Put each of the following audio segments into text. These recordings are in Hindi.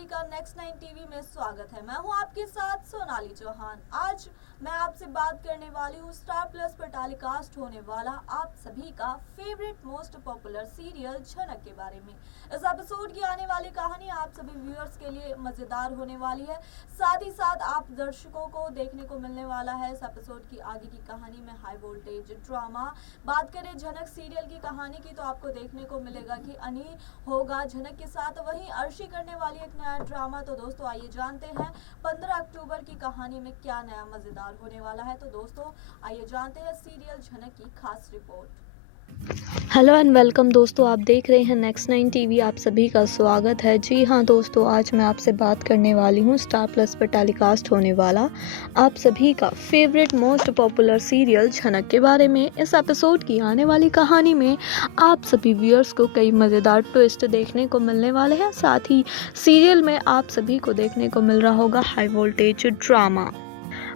सभी का नेक्स्ट 9 टीवी में स्वागत है। मैं हूं आपके साथ सोनाली चौहान। आज मैं आपसे बात करने वाली हूं स्टार प्लस पर टेलीकास्ट होने वाला आप सभी का फेवरेट मोस्ट पॉपुलर सीरियल झनक के बारे में। इस एपिसोड की आने वाली कहानी आप सभी व्यूअर्स के लिए मजेदार होने वाली है। साथ ही साथ आप दर्शकों को देखने को मिलने वाला है इस एपिसोड की आगे की कहानी में हाई वोल्टेज ड्रामा। बात करें झनक सीरियल की कहानी की तो आपको देखने को मिलेगा कि अनी होगा झनक के साथ, वहीं अर्शी करने वाली एक नया ड्रामा। तो दोस्तों आइए जानते हैं 15 अक्टूबर की कहानी में क्या नया मजेदार होने वाला है। तो दोस्तों आइए जानते हैं सीरियल झनक की खास रिपोर्ट। हेलो एंड वेलकम दोस्तों, आप देख रहे हैं नेक्स्ट 9 टीवी। आप सभी का स्वागत है। जी हाँ दोस्तों, आज मैं आपसे बात करने वाली हूँ स्टार प्लस पर टेलीकास्ट होने वाला आप सभी का फेवरेट मोस्ट पॉपुलर सीरियल झनक के बारे में। इस एपिसोड की आने वाली कहानी में आप सभी व्यूअर्स को कई मज़ेदार ट्विस्ट देखने को मिलने वाले हैं। साथ ही सीरियल में आप सभी को देखने को मिल रहा होगा हाई वोल्टेज ड्रामा।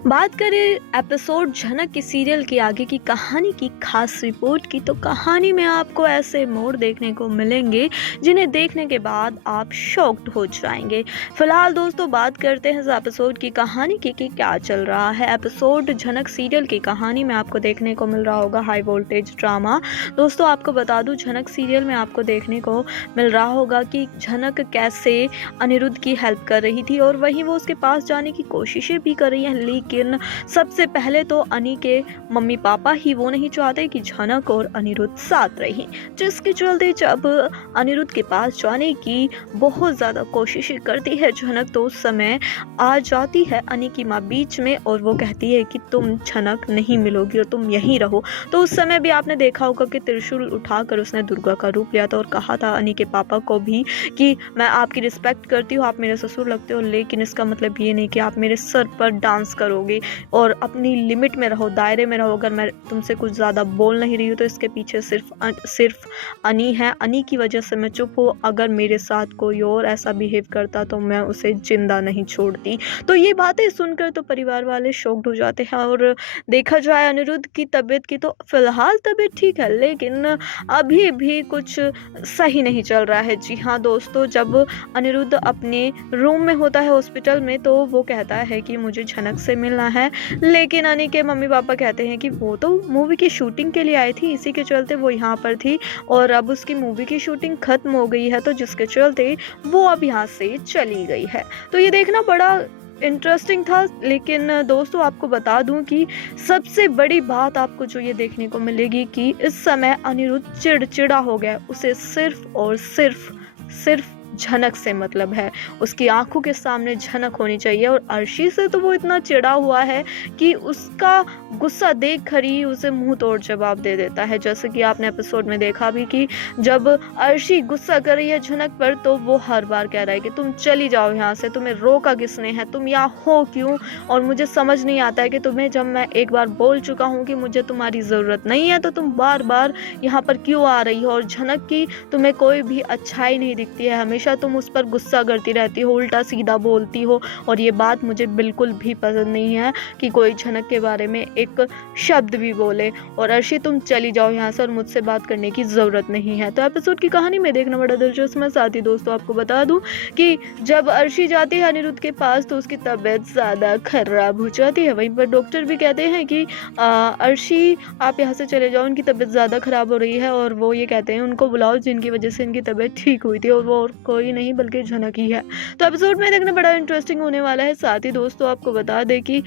बात करें एपिसोड झनक की सीरियल की आगे की कहानी की खास रिपोर्ट की, तो कहानी में आपको ऐसे मोड़ देखने को मिलेंगे जिन्हें देखने के बाद आप शॉक्ड हो जाएंगे। फिलहाल दोस्तों बात करते हैं इस एपिसोड की कहानी की कि क्या चल रहा है। एपिसोड झनक सीरियल की कहानी में आपको देखने को मिल रहा होगा हाई वोल्टेज ड्रामा। दोस्तों आपको बता दूं, झनक सीरियल में आपको देखने को मिल रहा होगा कि झनक कैसे अनिरुद्ध की हेल्प कर रही थी और वहीं वो उसके पास जाने की कोशिशें भी कर रही है। लेकिन सबसे पहले तो अनी के मम्मी पापा ही वो नहीं चाहते कि झनक और अनिरुद्ध साथ रहें, जिसके चलते जब अनिरुद्ध के पास जाने की बहुत ज़्यादा कोशिशें करती है झनक, तो उस समय आ जाती है अनी की माँ बीच में और वो कहती है कि तुम झनक नहीं मिलोगी और तुम यहीं रहो। तो उस समय भी आपने देखा होगा कि त्रिशूल उठाकर उसने दुर्गा का रूप लिया था और कहा था अनी के पापा को भी कि मैं आपकी रिस्पेक्ट करती हूँ, आप मेरे ससुर लगते हो, लेकिन इसका मतलब ये नहीं कि आप मेरे सर पर डांस करोगे और अपनी लिमिट में रहो, दायरे में रहो। अगर मैं तुमसे कुछ ज़्यादा बोल नहीं रही हूँ तो इसके पीछे सिर्फ अनी है, अनी की वजह से मैं चुप हूँ। अगर मेरे साथ कोई और ऐसा बिहेव करता तो मैं उसे जिंदा नहीं छोड़ती। तो ये बातें सुनकर तो परिवार वाले शॉक्ड हो जाते हैं। और देखा जाए अनिरुद्ध की तबीयत की तो फिलहाल तबीयत ठीक है, लेकिन अभी भी कुछ सही नहीं चल रहा है। जी हाँ दोस्तों, जब अनिरुद्ध अपने रूम में होता है हॉस्पिटल में तो वो कहता है कि मुझे झनक से मिलना है, लेकिन अनी के मम्मी पापा कहते हैं कि वो तो मूवी की शूटिंग के लिए आई थी, इसी के चलते वो यहाँ पर थी और अब उसकी मूवी की शूटिंग खत्म हो गई है, तो जिसके चलते वो अब यहाँ से चली गई है। तो ये देखना बड़ा इंटरेस्टिंग था। लेकिन दोस्तों आपको बता दूं कि सबसे बड़ी बात आपको जो ये देखने को मिलेगी कि इस समय अनिरुद्ध चिड़चिड़ा हो गया। उसे सिर्फ और सिर्फ झनक से मतलब है, उसकी आंखों के सामने झनक होनी चाहिए। और अर्शी से तो वो इतना चिढ़ा हुआ है कि उसका गुस्सा देख कर ही उसे मुंह तोड़ जवाब दे देता है। जैसे कि आपने एपिसोड में देखा भी कि जब अर्शी गुस्सा कर रही है झनक पर तो वो हर बार कह रहा है कि तुम चली जाओ यहाँ से, तुम्हें रोका किसने है, तुम यहाँ हो क्यों, और मुझे समझ नहीं आता है कि तुम्हें जब मैं एक बार बोल चुका हूँ कि मुझे तुम्हारी ज़रूरत नहीं है तो तुम बार बार यहाँ पर क्यों आ रही हो। और झनक की तुम्हें कोई भी अच्छाई नहीं दिखती है, हमेशा तुम उस पर गुस्सा करती रहती हो, उल्टा सीधा बोलती हो। और ये बात मुझे बिल्कुल भी पसंद नहीं है कि कोई झनक के बारे में एक शब्द भी बोले। और अर्शी तुम चली जाओ यहाँ से और मुझसे बात करने की ज़रूरत नहीं है। तो एपिसोड की कहानी में देखना बड़ा दिलचस्प है। साथ ही दोस्तों आपको बता दूं कि जब अर्शी जाती है अनिरुद्ध के पास तो उसकी तबीयत ज़्यादा खराब हो जाती है। वहीं पर डॉक्टर भी कहते हैं कि अर्शी आप यहाँ से चले जाओ, उनकी तबीयत ज़्यादा खराब हो रही है। और वो ये कहते हैं उनको बुलाओ जिनकी वजह से इनकी तबीयत ठीक हुई थी, और वो और कोई नहीं बल्कि झनक ही है। तो एपिसोड में देखना बड़ा इंटरेस्टिंग होने वाला है। साथ ही दोस्तों आपको बता दें कि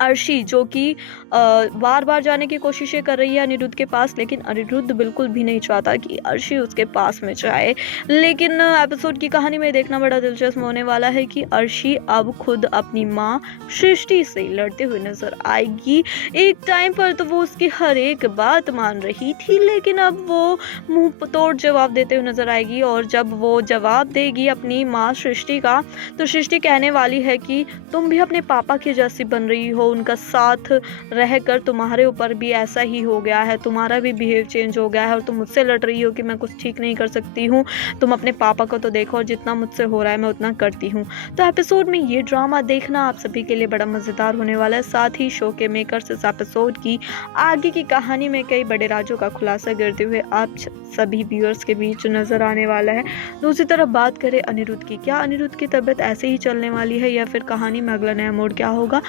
अर्शी जो कि बार बार जाने की कोशिशें कर रही है अनिरुद्ध के पास, लेकिन अनिरुद्ध बिल्कुल भी नहीं चाहता कि अर्शी उसके पास में जाए। लेकिन एपिसोड की कहानी में देखना बड़ा दिलचस्प होने वाला है कि अर्शी अब खुद अपनी माँ सृष्टि से लड़ते हुए नजर आएगी। एक टाइम पर तो वो उसकी हर एक बात मान रही थी, लेकिन अब वो मुंह तोड़ जवाब देते हुए नजर आएगी। और जब वो जवाब देगी अपनी माँ सृष्टि का, तो सृष्टि कहने वाली है कि तुम भी अपने पापा की जैसी बन रही हो, उनका साथ रहकर तुम्हारे ऊपर भी ऐसा ही हो गया है, तुम्हारा भी बिहेव चेंज हो गया है और तुम मुझसे लड़ रही हो कि मैं कुछ ठीक नहीं कर सकती हूँ। तुम अपने पापा को तो देखो और जितना मुझसे हो रहा है मैं उतना करती हूँ। तो एपिसोड में ये ड्रामा देखना आप सभी के लिए बड़ा मज़ेदार होने वाला है। साथ ही शो के मेकर्स इस एपिसोड की आगे की कहानी में कई बड़े राजों का खुलासा करते हुए आप सभी व्यूअर्स के बीच नजर आने वाला है। दूसरी तरफ बात करें अनिरुद्ध की, क्या अनिरुद्ध की तबीयत ऐसे ही चलने वाली है या फिर कहानी में अगला नया मोड़ क्या होगा?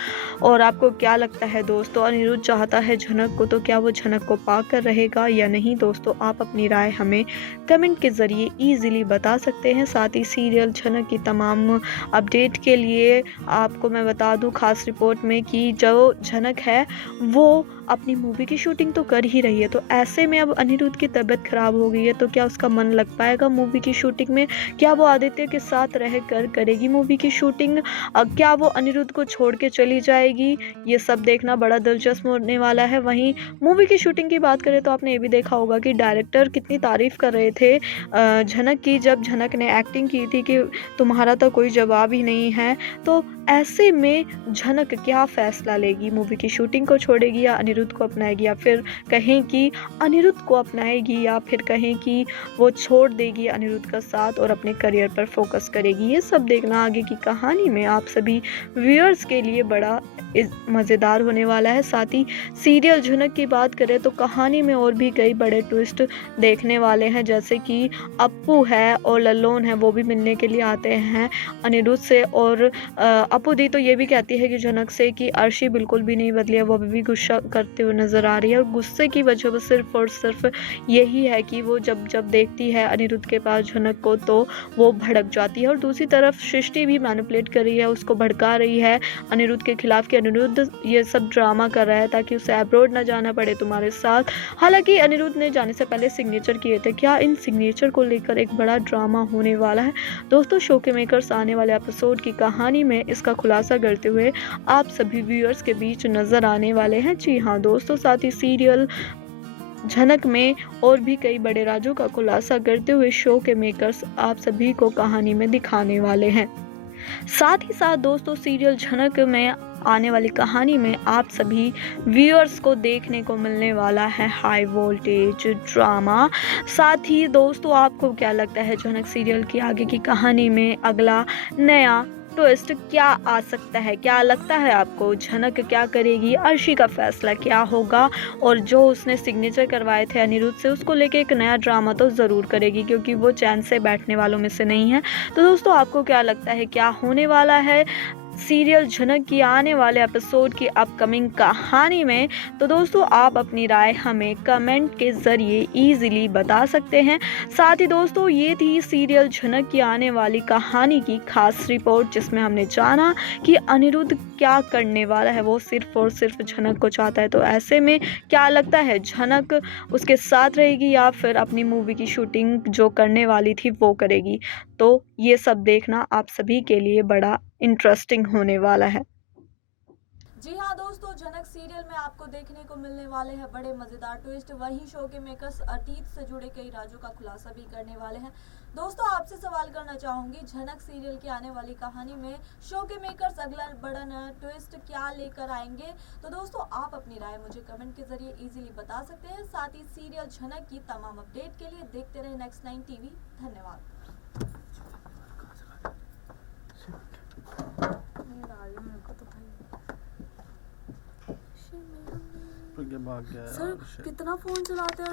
और आपको क्या लगता है दोस्तों, अनिरुद्ध चाहता है झनक को, तो क्या वो झनक को पाकर रहेगा या नहीं? दोस्तों आप अपनी राय हमें कमेंट के ज़रिए ईजिली बता सकते हैं। साथ ही सीरियल झनक की तमाम अपडेट के लिए आपको मैं बता दूं खास रिपोर्ट में कि जो झनक है वो अपनी मूवी की शूटिंग तो कर ही रही है, तो ऐसे में अब अनिरुद्ध की तबीयत खराब हो गई है, तो क्या उसका मन लग पाएगा मूवी की शूटिंग में? क्या वो आदित्य के साथ रहकर करेगी मूवी की शूटिंग? क्या वो अनिरुद्ध को छोड़ के चली जाएगी? ये सब देखना बड़ा दिलचस्प होने वाला है। वहीं मूवी की शूटिंग की बात करें तो आपने ये भी देखा होगा कि डायरेक्टर कितनी तारीफ कर रहे थे झनक की, जब झनक ने एक्टिंग की थी कि तुम्हारा तो कोई जवाब ही नहीं है। तो ऐसे में झनक क्या फैसला लेगी, मूवी की शूटिंग को छोड़ेगी या अनिरुद्ध को अपनाएगी, या फिर कहें कि अनिरुद्ध को अपनाएगी, या फिर कहें कि वो छोड़ देगी अनिरुद्ध का साथ और अपने करियर पर फोकस करेगी? ये सब देखना आगे की कहानी में आप सभी व्यूअर्स के लिए बड़ा मज़ेदार होने वाला है। साथ ही सीरियल झनक की बात करें तो कहानी में और भी कई बड़े ट्विस्ट देखने वाले हैं, जैसे कि अप्पू है और लल्लोन है, वो भी मिलने के लिए आते हैं अनिरुद्ध से। और अप्पू दी तो ये भी कहती है कि झनक से कि अर्शी बिल्कुल भी नहीं बदली है, वो अभी भी गुस्सा करते हुए नजर आ रही है और गुस्से की वजह वो सिर्फ और सिर्फ यही है कि वो जब जब देखती है अनिरुद्ध के पास झनक को तो वो भड़क जाती है। और दूसरी तरफ सृष्टि भी मैनिपुलेट कर रही है, उसको भड़का रही है अनिरुद्ध के खिलाफ कि अनिरुद्ध ये सब ड्रामा कर रहा है ताकि उसे अब्रॉड ना जाना पड़े तुम्हारे साथ। हालांकि अनिरुद्ध ने जाने से पहले सिग्नेचर किए थे। क्या इन सिग्नेचर को लेकर एक बड़ा ड्रामा होने वाला है? दोस्तों शो के मेकर्स आने वाले एपिसोड की कहानी में इसका खुलासा करते हुए आप सभी व्यूअर्स के बीच नजर आने वाले हैं। जी हाँ दोस्तों, साथ ही सीरियल झनक में और भी कई बड़े राजों का खुलासा करते हुए शो के मेकर्स आप सभी को कहानी में दिखाने वाले हैं। साथ ही साथ दोस्तों सीरियल झनक में आने वाली कहानी में आप सभी व्यूअर्स को देखने को मिलने वाला है हाई वोल्टेज ड्रामा। साथ ही दोस्तों आपको क्या लगता है झनक सीरियल की आगे की कहानी में अगला नया ट्विस्ट क्या आ सकता है? क्या लगता है आपको झनक क्या करेगी? अर्शी का फैसला क्या होगा? और जो उसने सिग्नेचर करवाए थे अनिरुद्ध से, उसको लेके एक नया ड्रामा तो ज़रूर करेगी, क्योंकि वो चैन से बैठने वालों में से नहीं है। तो दोस्तों आपको क्या लगता है क्या होने वाला है सीरियल झनक की आने वाले एपिसोड की अपकमिंग कहानी में? तो दोस्तों आप अपनी राय हमें कमेंट के ज़रिए ईजिली बता सकते हैं। साथ ही दोस्तों ये थी सीरियल झनक की आने वाली कहानी की खास रिपोर्ट, जिसमें हमने जाना कि अनिरुद्ध क्या करने वाला है। वो सिर्फ और सिर्फ झनक को चाहता है, तो ऐसे में क्या लगता है झनक उसके साथ रहेगी या फिर अपनी मूवी की शूटिंग जो करने वाली थी वो करेगी? तो ये सब देखना आप सभी के लिए बड़ा इंटरेस्टिंग होने वाला है। जी हाँ दोस्तों, झनक सीरियल में आपको देखने को मिलने वाले हैं बड़े मजेदार ट्विस्ट। वहीं शो के मेकर्स अतीत से जुड़े कई राजों का खुलासा भी करने वाले हैं। दोस्तों आपसे सवाल करना चाहूंगी, झनक सीरियल की आने वाली कहानी में शो के मेकर्स अगला बड़ा नया ट्विस्ट क्या लेकर आएंगे? तो दोस्तों आप अपनी राय मुझे कमेंट के जरिए इजीली बता सकते हैं। साथ ही सीरियल झनक की तमाम अपडेट के लिए देखते रहे नेक्स्ट 9 टीवी। धन्यवाद। सर कितना फोन चलाते हैं।